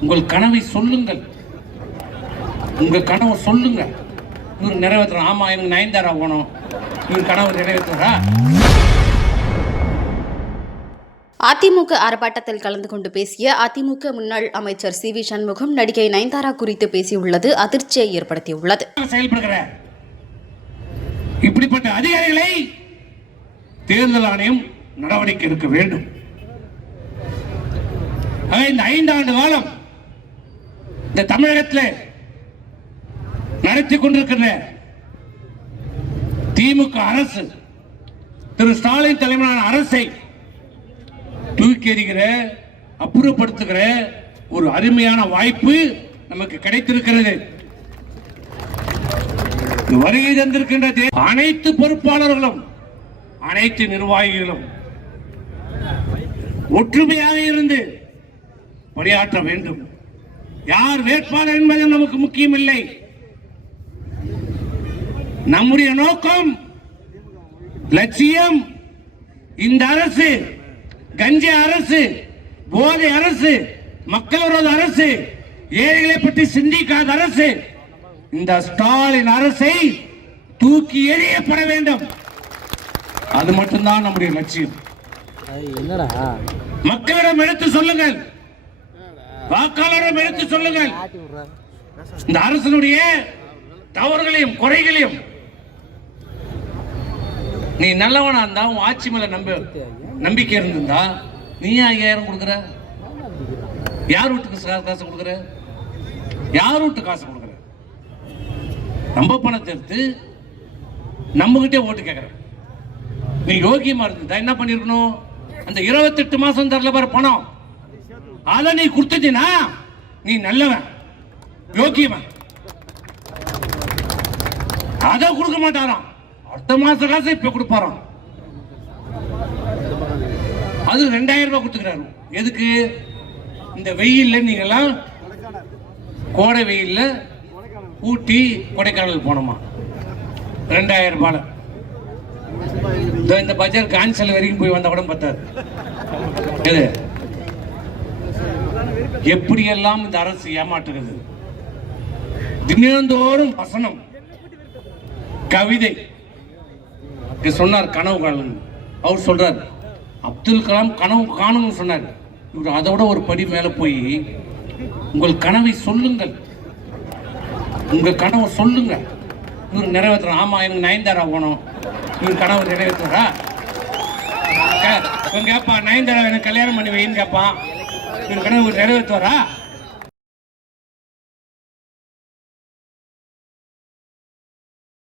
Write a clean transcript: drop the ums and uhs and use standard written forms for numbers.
உங்கள் கனவை சொல்லுங்கள், உங்க கனவை சொல்லுங்க. இவர் நிறைவேற்றுறோம். ஆமா, எனக்கு நயன்தாரா போனோம். இவர் கனவு நிறைவேற்றுறா. அதிமுக ஆர்ப்பாட்டத்தில் கலந்து கொண்டு பேசிய அதிமுக முன்னாள் அமைச்சர் சி வி சண்முகம் நடிகை நயன்தாரா குறித்து பேசியுள்ளது அதிர்ச்சியை ஏற்படுத்தியுள்ளது. செயல்படுகிற இப்படிப்பட்ட அதிகாரிகளை தேர்தல் ஆணையம் நடவடிக்கை எடுக்க வேண்டும். இந்த 5 ஆண்டு காலம் இந்த தமிழகத்தில் நடத்தி கொண்டிருக்கிற திமுக அரசு, திரு ஸ்டாலின் தலைமையிலான அரசை தூக்கி எறிகிற, அப்புறப்படுத்துகிற ஒரு அருமையான வாய்ப்பு நமக்கு கிடைத்திருக்கிறது. வருகை தந்திருக்கின்ற அனைத்து பொறுப்பாளர்களும், அனைத்து நிர்வாகிகளும் ஒற்றுமையாக இருந்து பணியாற்ற வேண்டும். யார் வேட்பாளர் என்பது நமக்கு முக்கியம் இல்லை. நம்முடைய நோக்கம், லட்சியம், இந்த அரசு கஞ்சா அரசு, போதை அரசு, மக்கள் விரோத அரசு, ஏழைகளை பற்றி சிந்திக்காத அரசு, இந்த ஸ்டாலின் அரசை தூக்கி எறியப்பட வேண்டும். அது மட்டும்தான் நம்முடைய லட்சியம். மக்களிடம் எடுத்து சொல்லுங்கள், வாக்காளரிடம் எடுத்து சொல்லுங்கள். இந்த அரசனுடைய தவறுகளையும் குறைகளையும், நீ நல்லவனா இருந்தா, உன் ஆட்சி மேல நம்பிக்கை இருந்திருந்தா, நீ 5000 கொடுக்குற? யார் வீட்டுக்கு காசு கொடுக்குற? யார் வீட்டு காசு கொடுக்குற? நம்ம பணத்தை எடுத்து நம்ம கிட்டே ஓட்டு கேட்கற. நீ யோகியமா இருந்தா என்ன பண்ணிருக்கணும்? அந்த 28 மாசம் தரல பாரு பணம், அத நீ கொடுத்துட்டீனா நீ நல்லவன், யோகியவன். அத கொடுக்க மாட்டாராம். அடுத்த மாச காசு இப்ப கொடுப்பாராம். அது 2000 ரூபாய் கொடுத்துக்கிறாரு. எதுக்கு? இந்த வெயில்ல நீங்கெல்லாம் கோடை வெயில்ல ஊட்டி கொடைக்கானல் போனோமா, 2000 ரூபாய். இந்த பஜார் கான்சல் வரைக்கும் போய் வந்த கூட பத்தாது. எப்படியெல்லாம் இந்த அரசு ஏமாற்றுகிறது. தினந்தோறும் வசனம், கவிதை. சொன்னார் கனவு காணும். அவர் சொல்றார், அப்துல் கலாம் கனவு காணும் சொன்னார். இவர் அதை விட ஒரு படி மேல போய், உங்கள் கனவை சொல்லுங்கள், உங்க கனவை சொல்லுங்க. இவர் நிறைவேற்றுறோம். ஆமா, எனக்கு நயன்தாரா போனோம். இவர் கனவு நிறைவேற்றுறா. கேப்பா, நயன்தாரா எனக்கு கல்யாணம் பண்ணி வைன்னு கேட்பான். இவர் கனவு நிறைவேற்றுவாரா?